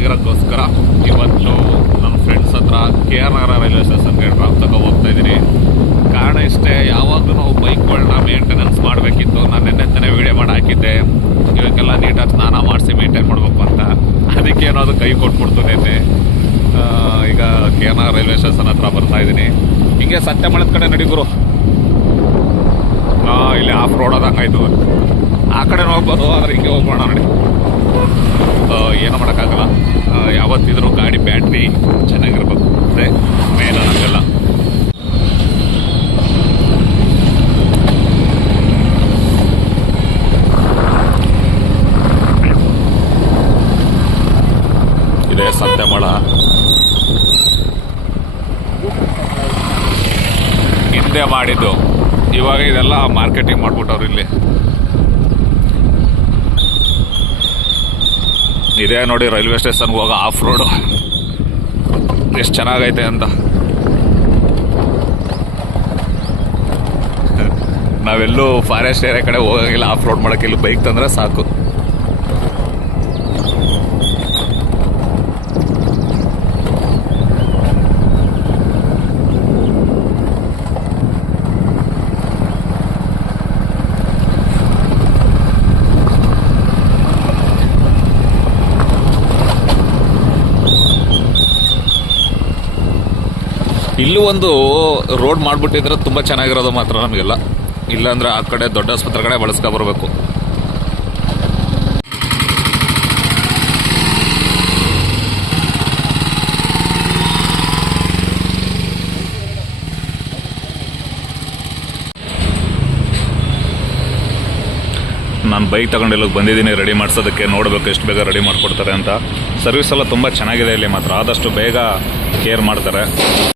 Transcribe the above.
ಆಗಿರೋಕ್ಕೋಸ್ಕರ ಇವತ್ತು ನನ್ನ ಫ್ರೆಂಡ್ಸ್ ಹತ್ರ ಕೆ ಆರ್ ನಗರ ರೈಲ್ವೆ ಸ್ಟೇಷನ್ಗೆ ಡ್ರಾಪ್ ತಗೊ ಹೋಗ್ತಾ ಇದ್ದೀನಿ. ಕಾರಣ ಇಷ್ಟೇ, ಯಾವಾಗಲೂ ನಾವು ಬೈಕ್ಗಳನ್ನ ಮೇಂಟೆನೆನ್ಸ್ ಮಾಡಬೇಕಿತ್ತು. ನಾನು ನಿನ್ನೆ ತಾನೇ ವೀಡಿಯೋ ಮಾಡಿ ಹಾಕಿದ್ದೆ. ಇವಕ್ಕೆಲ್ಲ ನೀಟಾಗಿ ಸ್ನಾನ ಮಾಡಿಸಿ ಮೇಂಟೈನ್ ಮಾಡಬೇಕು ಅಂತ. ಅದಕ್ಕೆ ಏನಾದರೂ ಕೈ ಕೊಟ್ಬಿಡ್ತು ನಿನ್ನೆ. ಈಗ K R Nagar railway station ಹತ್ರ ಬರ್ತಾ ಇದ್ದೀನಿ. ಹಿಂಗೆ ಸತ್ಯ ಮಳದ ಕಡೆ ನಡೀಗುರು ಇಲ್ಲಿ ಆಫ್ ರೋಡ್ ಆದಂಗಾಯ್ತು ಆ ಕಡೆ ಹೋಗ್ಬೋದು, ಆದ್ರೆ ಹಿಂಗೆ ಹೋಗೋಣ ನೋಡಿ. ಏನೋ ಮಾಡೋಕ್ಕಾಗಲ್ಲ ಆ, ಯಾವತ್ತಿದ್ರೂ ಗಾಡಿ ಬ್ಯಾಟ್ರಿ ಚೆನ್ನಾಗಿರ್ಬೇಕು. ಅಂದ್ರೆ ಮೇನ್ ಆಗಲ್ಲ ಇದೇ ಸತ್ಯಮಳ. ಹಿಂದೆ ಮಾಡಿದ್ದು. ಇವಾಗ ಇದೆಲ್ಲ ಮಾರ್ಕೆಟಿಂಗ್ ಮಾಡ್ಬಿಟ್ಟವ್ರು ಇಲ್ಲಿ. ಇದೇ ನೋಡಿ ರೈಲ್ವೆ ಸ್ಟೇಷನ್ಗೆ ಹೋಗೋ ಆಫ್ ರೋಡು. ಎಷ್ಟು ಚೆನ್ನಾಗೈತೆ ಅಂತ. ನಾವೆಲ್ಲೂ ಫಾರೆಸ್ಟ್ ಏರಿಯಾ ಕಡೆ ಹೋಗಂಗಿಲ್ಲ, ಆಫ್ ರೋಡ್ ಮಾಡೋಕೆ ಇಲ್ಲಿ ಬೈಕ್ ತಂದರೆ ಸಾಕು. ಇಲ್ಲೂ ಒಂದು ರೋಡ್ ಮಾಡ್ಬಿಟ್ಟಿದ್ರೆ ತುಂಬ ಚೆನ್ನಾಗಿರೋದು ಮಾತ್ರ ನಮಗೆಲ್ಲ. ಇಲ್ಲಾಂದ್ರೆ ಆ ಕಡೆ ದೊಡ್ಡ ಆಸ್ಪತ್ರೆ ಕಡೆ ಬಳಸ್ಕೊ ಬರಬೇಕು. ನಾನು ಬೈಕ್ ತಗೊಂಡು ಇಲ್ಲಿಗೆ ಬಂದಿದ್ದೀನಿ ರೆಡಿ ಮಾಡಿಸೋದಕ್ಕೆ ನೋಡಬೇಕು ಎಷ್ಟು ಬೇಗ ರೆಡಿ ಮಾಡಿಕೊಡ್ತಾರೆ ಅಂತ. ಸರ್ವಿಸ್ ಎಲ್ಲ ತುಂಬ ಚೆನ್ನಾಗಿದೆ ಇಲ್ಲಿ ಮಾತ್ರ, ಆದಷ್ಟು ಬೇಗ ಕೇರ್ ಮಾಡ್ತಾರೆ.